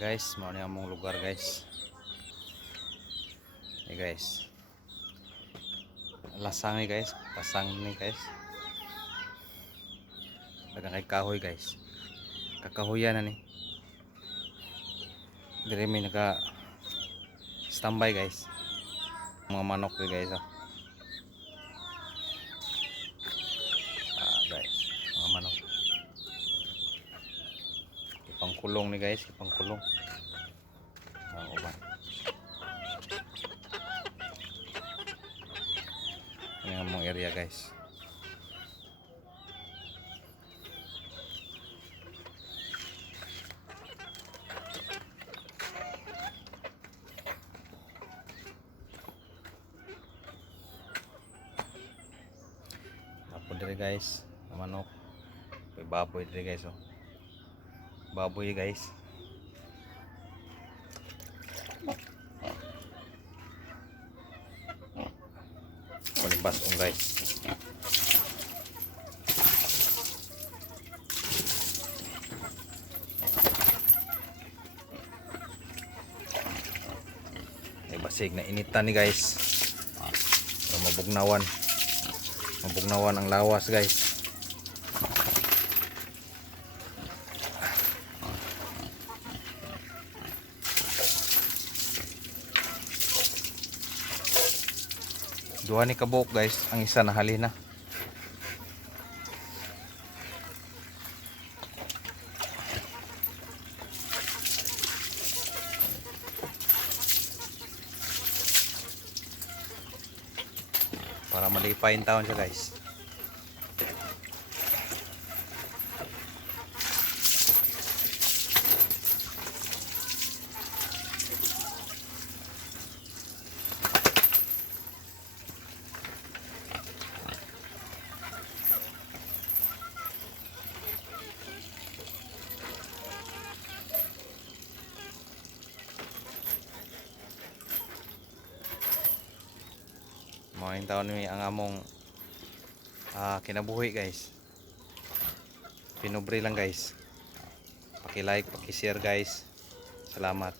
Guys, mao ni among lugar guys. Hey guys. Lasang ni guys, lasang ni guys. Dagang kay kahoy guys. Kakahuyan na ni. Dire may naka standby guys. Mga manok ni guys. Guys, mga manok. Ipangkulong ni guys, ipangkulong. Uban. Yan ang mga area guys. Tapos dire guys, manok. May baboy dire guys oh. Baboy guys. Palipas kong guys. May basig na initan ni guys. Mabugnawan. Mabugnawan ang lawas guys. Duha ni kabuok guys, ang isa na halina. Para malipain taon siya guys. Mga taon ni ang among kinabuhi guys. Pinobre lang guys. Paki-like, paki-share guys. Salamat.